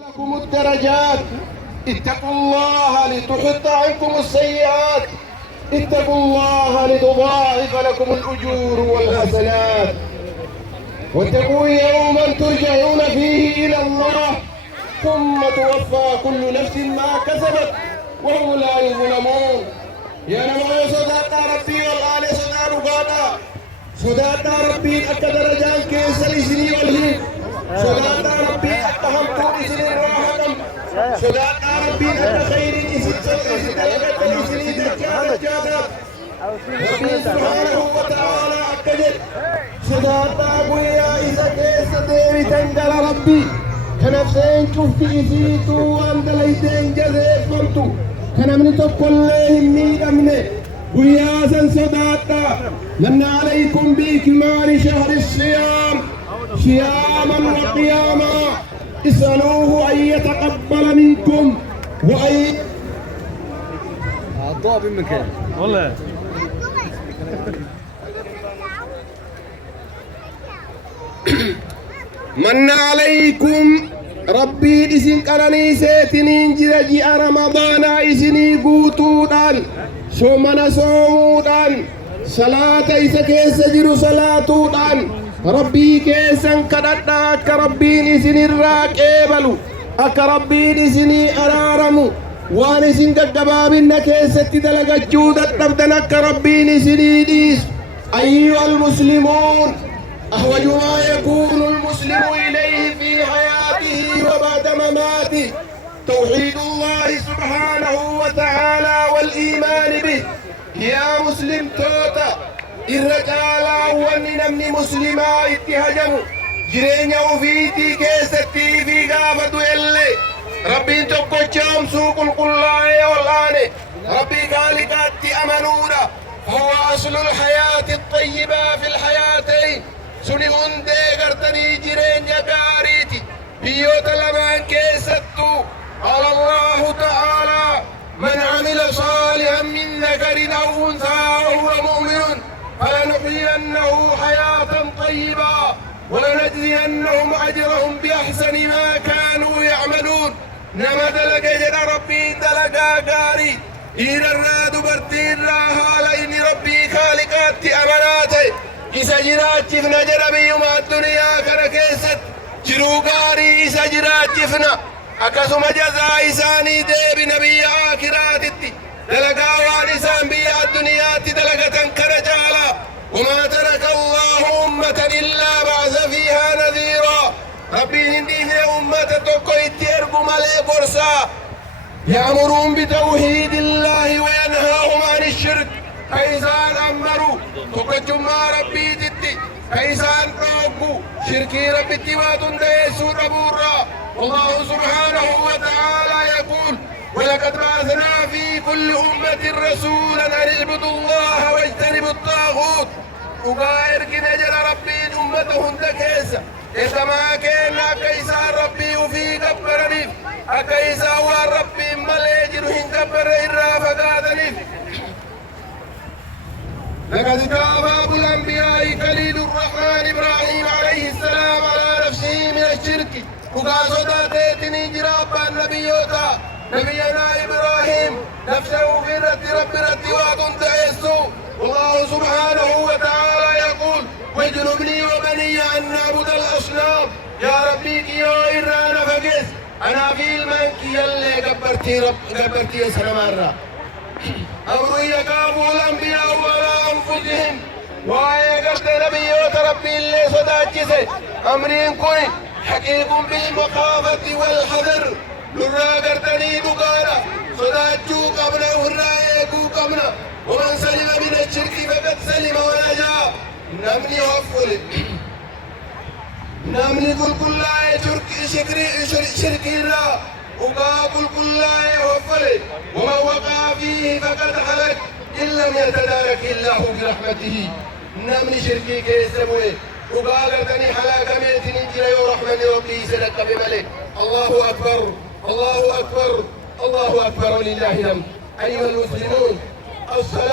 لكم الدرجات. اتقوا الله لتحط عنكم السيئات. اتقوا الله لتضاعف لكم الأجور والحسنات. واتقوا يوما ترجعون فيه إلى الله ثم توفى كل نفس ما كسبت وهم لا يظلمون. يا نما صداقة ربي والآل صداقة رقاقة صداقة ربي أكا درجان كيسر إسني والهيد صداقة ربي أكا همتون إسني الراحة صداقة ربي أكا خير إسني دكات ربي سبحانه وتعالى أكا جد صداقة قوية إذا كيس ديري تنقل ربي كنفسين شفتي إسيتو وأنت ليتين جزيت فمتو كان من تقول ميد أمنه ويا صداقة من عليكم بإكمال شهر الصيام صياما وقياما اسألوه أن يتقبل منكم وأن الضوء بمكان والله من عليكم ربي إسن قرني سيتنين جرجي رمضان إسني قوتودان سومنا صومودان صلاة إسا كيس جرو صلاتودان ربي كيسن كددا أك ربين إسن الراك إيبلو أك ربين إسني أرارمو وان إسن قدبابين كيس تدلق جودة تبدن أك ربين إسني ديس أيها المسلمون أحوج ما يكون المسلم إليه في حياته وبعد مماته توحيد الله سبحانه وتعالى والإيمان به. يا مسلم توتا الرجال ونمني مسلما اتهجموا جرين وفيتي كيستي في قافة اللي ربي تقوشهم سوق القلاء والآن ربي قالقات أمنونا هو أصل الحياة الطيبة في الحياتين سني هندي قرتني جرين جاريتي بيوت لمن كيستو قال الله تعالى من عمل صالحا من ذكر أو أنثى وهو مؤمن فلنحيينه حياة طيبة ولنجزينهم أجرهم بأحسن ما كانوا يعملون. نما دلق جد ربي دلقا قاري إلى الراد برتين راها لين ربي خالقات أمناتي إسا جراجفنا جربيما الدنيا كركيست جرو قاري إسا جراجفنا أكسم جزا إساني ديب نبي آخراتي دلقا وانسان بيا الدنيا دلقة كرجالا وما ترك الله أمة إلا بعث فيها نذيرا. ربي هندي في أمة تقوي تيرقو ملي برسا يأمرون بتوحيد الله وينهاهم عن الشرك كيسان أمروا تقجم مع ربي تتي كيسان روكو شركي ربي تباتن ديسو ربورا. الله سبحانه وتعالى يقول ولقد بعثنا في كل أمة رسولا أن اعبدوا الله واجتنبوا الطاغوت. وغير كده جل ربي أمتهم تكيسا إذا ما كان كيسان ربي وفي كبرني أكيسا وربي مليجر هن كبر إرى فقادني. لقد تاب أبو الأنبياء خليل الرحمن إبراهيم عليه السلام على نفسه من الشرك وقال صداتي جراب النبيوتا نبينا إبراهيم نفسه في رب واتن تيسو. والله سبحانه وتعالى يقول واجنبني وبني أن نعبد الأصنام. يا ربي كيو إرانا فقس أنا في المنكي يلي قبرتي سنمارا أمر يكافوا الأنبياء على أنفسهم وآية قد نبيوت ربي اللي صداتيسي أمرين كوي حقيق بالمخافة والحذر لرا قرتني دقانا صداتشو قبنا ورايكو قبنا ومن سلم من الشرك فقد سلم ونجا. نمني وفل نمني كل شرك را وقابل كل وفل ومن وقع فيه فقد حلك إن لم يتدارك الله برحمته. نمني شركي كيسموه وقالتني حلاك ميتني جري ورحمني ربي سلك بملك. الله أكبر الله أكبر الله أكبر ولله الحمد. أيها المسلمون الصلاة